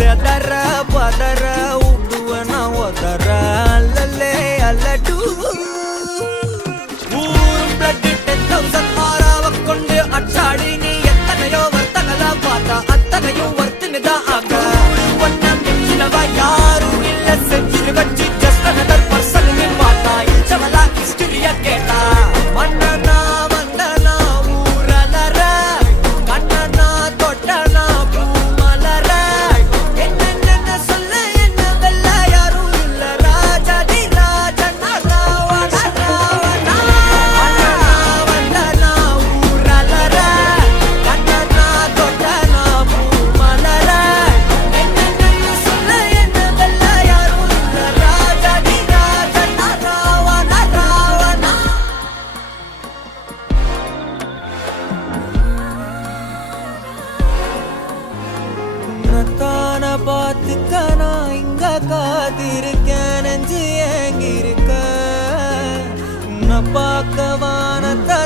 செதற பதற உடுவன ஒதற அல்லலே அல்லடு ஊரும் பிளட் 10,000 ஆறாவ கொண்டு அச்சாடி நீ எத்தனையோ வர்த்தகலா பார்த்தா அத்தனையும் வர்த்தினுதான் ஆக ஒன்னம் மிஞ்சினவா யாரும் இல்ல செஞ்சிரு வச்சு ஜஸ்ட் another person நீ பார்த்தா இச்சவலா ஹிஸ்டரிய கேட்டா மன்னனா வந்தனா ஊரலற கண்ணனா தொட்டனா பூமலற என்ன சொல்ல என்ன வெல்ல யாரும் இல்ல ராஜாதி ராஜனா ராவண ராவணா வந்தனா ஊரலற கண்ணனா தொட்டனா பூமலற என்ன சொல்ல என்ன வெல்ல யாரும் இல்ல ராஜாதி ராஜனா ராவண ராவணா உன்னத்தான பார்த்துக்க நான் இங்க காத்திருக்கேன் நெஞ்சு ஏங்கிருக்க உன்னை பார்க்க வானத்தை